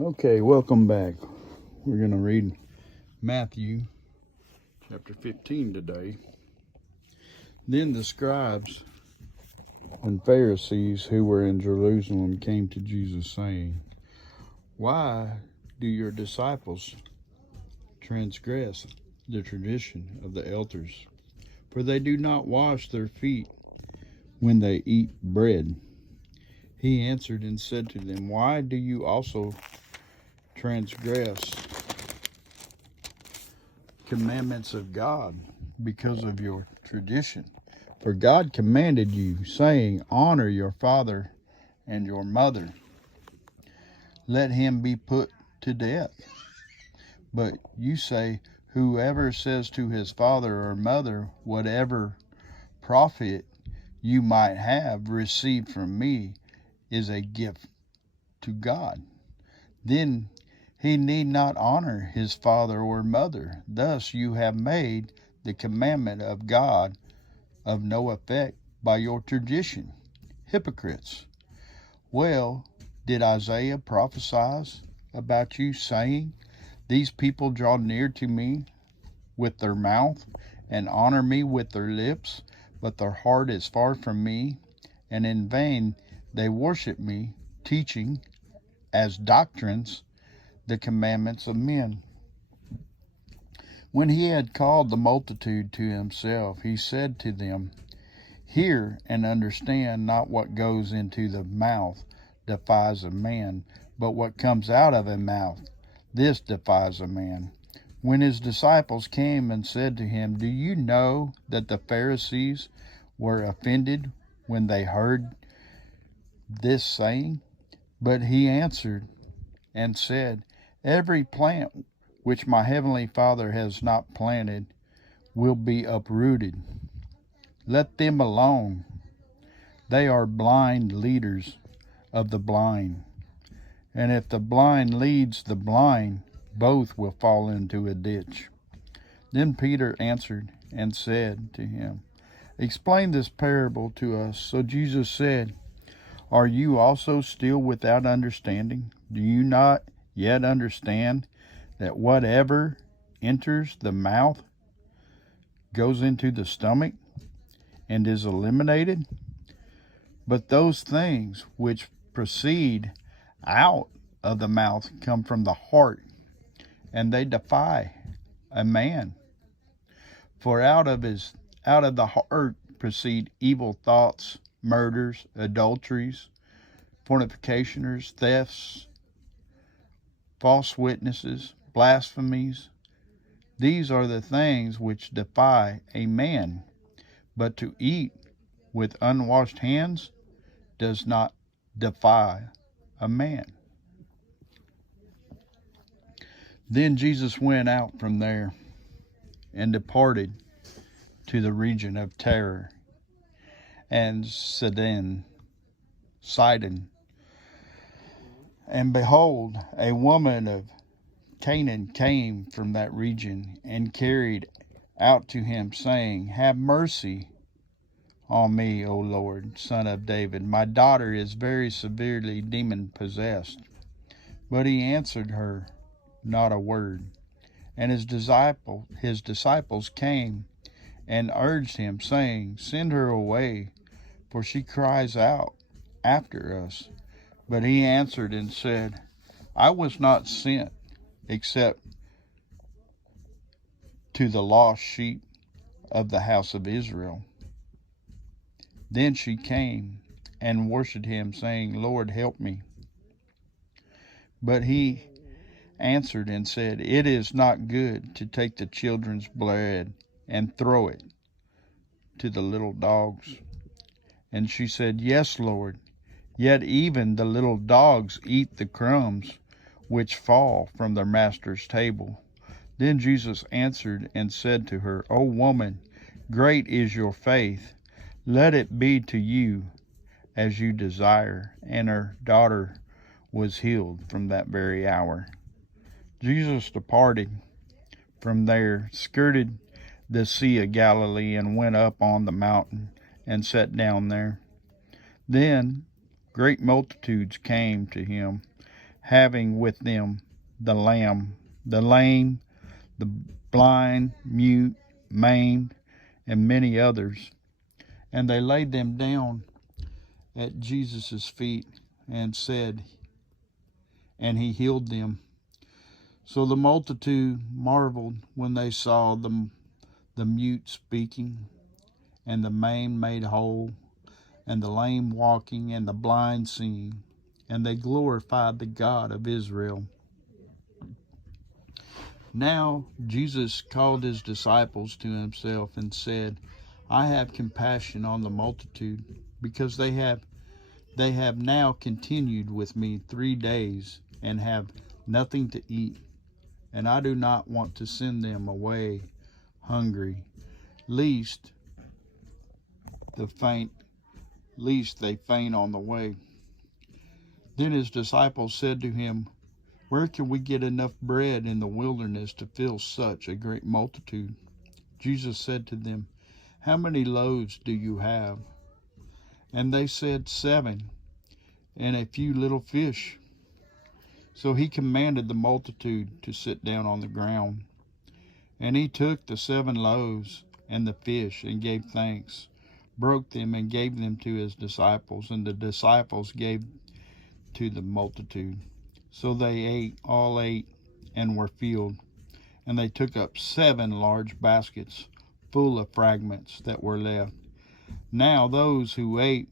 Okay, welcome back. We're going to read Matthew chapter 15 today. Then the scribes and Pharisees who were in Jerusalem came to Jesus, saying, "Why do your disciples transgress the tradition of the elders? For they do not wash their feet when they eat bread." He answered and said to them, "Why do you also transgress commandments of God because of your tradition? For God commanded you, saying, 'Honor your father and your mother. Let him be put to death.' But you say, 'Whoever says to his father or mother, whatever profit you might have received from me is a gift to God, then he need not honor his father or mother. Thus you have made the commandment of God of no effect by your tradition. Hypocrites! Well, did Isaiah prophesy about you, saying, 'These people draw near to me with their mouth and honor me with their lips, but their heart is far from me, and in vain they worship me, teaching as doctrines the commandments of men.'" When he had called the multitude to himself, he said to them, "Hear and understand. Not what goes into the mouth defiles a man, but what comes out of a mouth, this defiles a man." When his disciples came and said to him, "Do you know that the Pharisees were offended when they heard this saying?" But he answered and said, "Every plant which my heavenly Father has not planted will be uprooted. Let them alone. They are blind leaders of the blind. And if the blind leads the blind, both will fall into a ditch." Then Peter answered and said to him, "Explain this parable to us." So Jesus said, "Are you also still without understanding? Do you not yet understand that whatever enters the mouth goes into the stomach and is eliminated? But those things which proceed out of the mouth come from the heart, and they defy a man. For out of the heart proceed evil thoughts, murders, adulteries, fornications, thefts, false witnesses, blasphemies. These are the things which defy a man. But to eat with unwashed hands does not defy a man." Then Jesus went out from there and departed to the region of Tyre and Sidon. And behold, a woman of Canaan came from that region and carried out to him, saying, "Have mercy on me, O Lord, Son of David. My daughter is very severely demon-possessed." But he answered her not a word. And his disciples came and urged him, saying, "Send her away, for she cries out after us." But he answered and said, "I was not sent except to the lost sheep of the house of Israel." Then she came and worshipped him, saying, "Lord, help me." But he answered and said, "It is not good to take the children's bread and throw it to the little dogs." And she said, "Yes, Lord, yet even the little dogs eat the crumbs which fall from their master's table." Then Jesus answered and said to her, "O woman, great is your faith. Let it be to you as you desire." And her daughter was healed from that very hour. Jesus departed from there, skirted the Sea of Galilee, and went up on the mountain and sat down there. Then great multitudes came to him, having with them the lame, the blind, mute, maimed, and many others. And they laid them down at Jesus' feet and said, and he healed them. So the multitude marveled when they saw the mute speaking, and the maimed made whole, and the lame walking, and the blind seeing. And they glorified the God of Israel. Now Jesus called his disciples to himself and said, I have compassion on the multitude, because they have now continued with me 3 days, and have nothing to eat. And I do not want to send them away hungry, lest they faint on the way. Then his disciples said to him, Where can we get enough bread in the wilderness to fill such a great multitude? Jesus said to them, How many loaves do you have? And they said, 7, and a few little fish. So he commanded the multitude to sit down on the ground. And he took the 7 loaves and the fish, and gave thanks, broke them, and gave them to his disciples, and the disciples gave to the multitude. So they all ate, and were filled. And they took up 7 large baskets full of fragments that were left. Now those who ate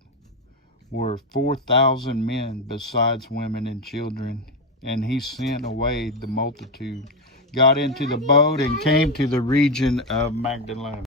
were 4,000 men, besides women and children. And he sent away the multitude, got into the boat, and came to the region of Magdala.